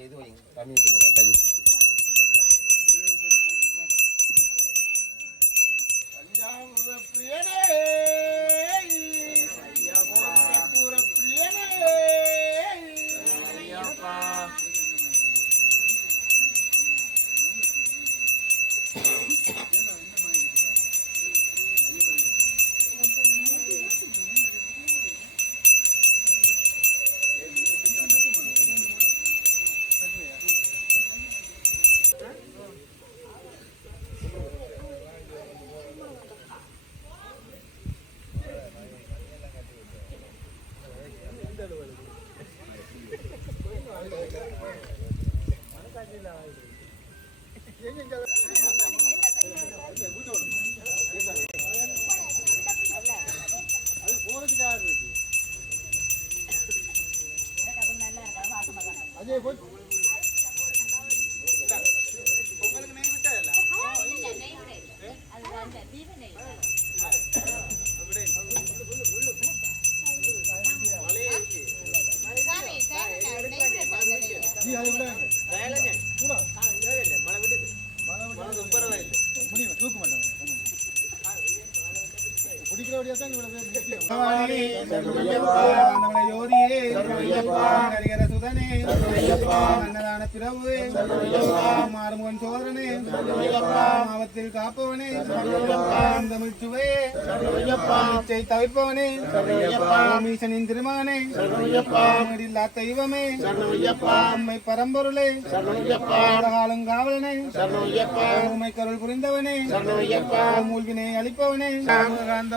தான் கொஞ்சம் இது வைங்க தண்ணி ஊற்றுங்க கை போறதுக்காக இருக்கு அஜய் போய் ஜி அது விடாங்க கூட. முடியும் தூக்க மாட்டாங்க பிடிக்கிற வழியா தான் இவ்வளவு பேர் மாறுமுகன் சோதரனே மாவத்தில் காப்பவனே தமிழ் சுவையே இச்சை தவிர்ப்பவனே மீசனின் திருமகனே இல்லா தெய்வமே அம்மை பரம்பொருளே காலம் காவலனே உண்மை கருள் புரிந்தவனே மூழ்கினை அளிப்பவனே. காந்த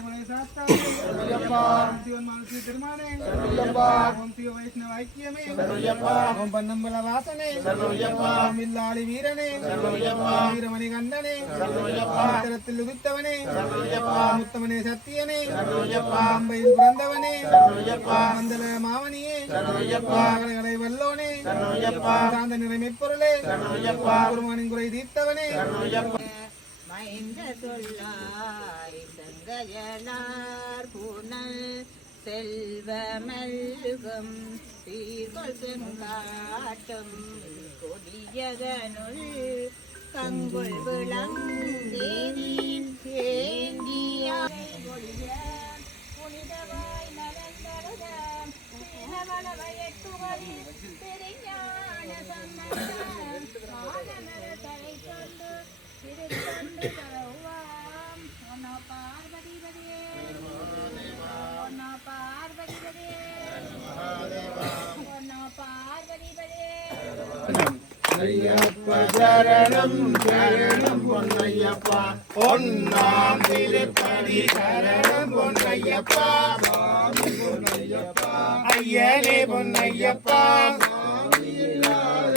சாஸ்தாவே, ஓம் சத்தியனே, அம்பையில் பிறந்தவனே, மந்தல மாமணியே, கலை வல்லோனே, சாந்த நிறை மெய்ப்பொருளே, குருமானின் குறை தீர்த்தவனே, மைந்த செங்கயலார் புனல் செல்வமல்கும் சீர்கொள் செங்காட்டும் கொடியதனுள் கங்குள் விளங்கேவி புனிதவாய் நலந்தருத திருஞான தலை கொண்டு திருத்தொண்டு சரணம் சரணம் பொன்னையப்பா. பொன்னாம் திருப்படி சரணம் பொன்னையப்பா. ஐயனே பொன்னையப்பா.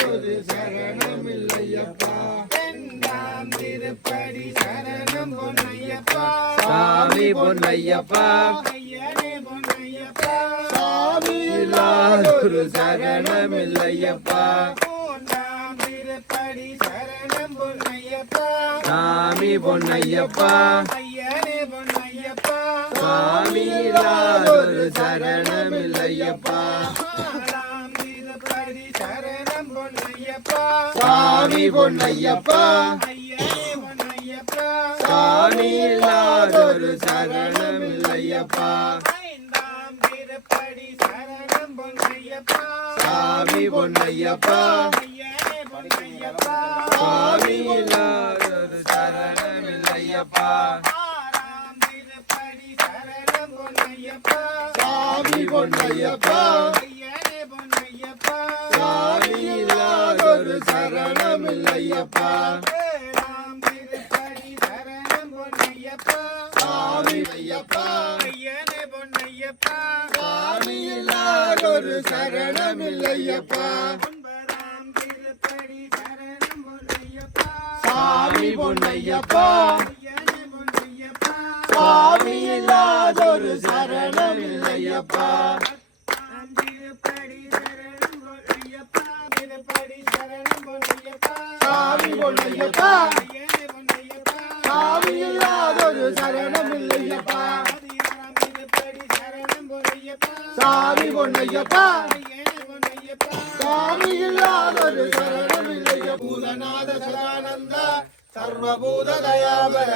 ஒரு சரணம் இல்லையப்பா தென்னாம் திருப்படி சரணம் பொன்னையப்பா. சாமி பொன்னையப்பா. ஐயனே பொன்னையப்பா. சாமி மூன்றாம் திருப்படி சரணம் பொன்னையப்பா சாமி பொன்னையப்பா. சாமி இல்லாதொரு சரணமில்லையப்பா. சாமி பொன்னையப்பா. சாமி இல்லாதொரு சரணமில்லையப்பா. சாமி பொன்னையப்பா. சாமி பொன்னையப்பா. சாமி இல்லாதொரு சரணம் பொன்னையப்பா. சாமி ஐயப்பா சாமி இல்லாதொரு சரணம் பொன்னையப்பா. சாமி பொன்னையப்பா. சரணம் இல்லையப்பா சாமி சரணம் சாமி இல்லாதொரு சரணம் இல்லையப்பா சாமி பொன்னையப்பா சாமி இல்லாதொரு சரணம் இல்லைய பூதநாத சதானந்த சர்வபூத தயாபர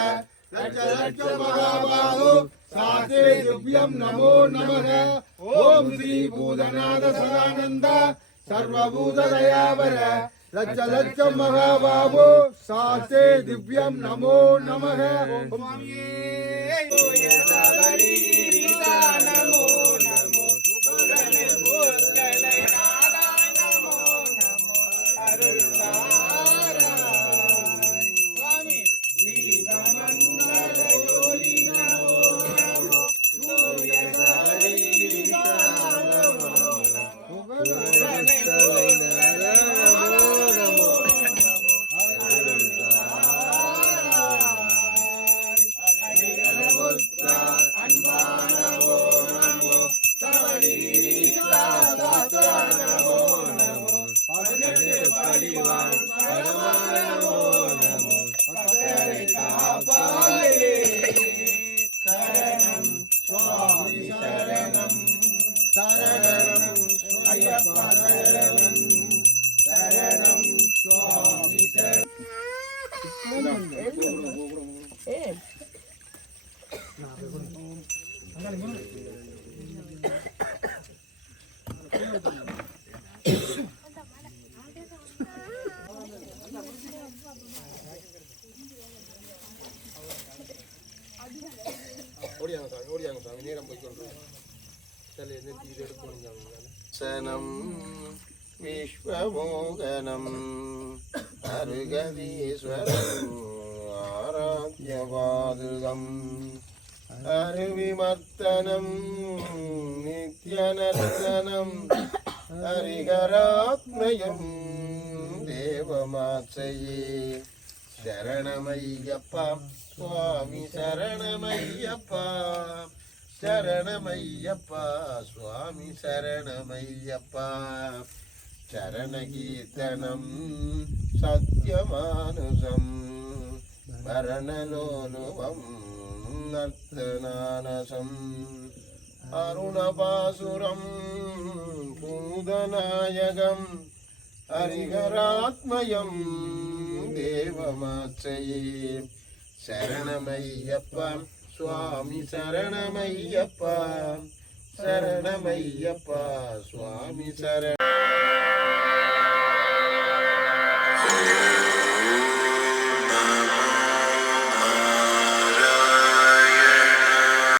லட்ச லட்ச மகாபாகு साते दिव्यम नमो नमः। ओम श्री भूतनाथ सदानंद सर्वभूत दयावर लच्च लच्च महाबाबो साते दिव्यम नमो। नमः ओम नमो। சனம் விஸ்வமோகனம் அருகதீஸ்வரம் ஆராத்யவாதுகம் அருவிமர்த்தனம் நித்யநர்த்தனம் ஹரிகராத்மயம் தேவமாசையே. சரணமையப்பா சுவாமி சரணமையப்பா சரணமையப்பா சுவாமி சரணமையப்பா. சரணகீர்த்தனம் சத்யமானுசம் மரணலோலுவம் நர்த்தநானசம் அருணபாசுரம் பூதநாயகம் ஹரிகராத்மயம் தேவமாச்சையே சரணமையப்பா சுவாமி சரணமையப்பா சரணமையப்பா சுவாமி சரண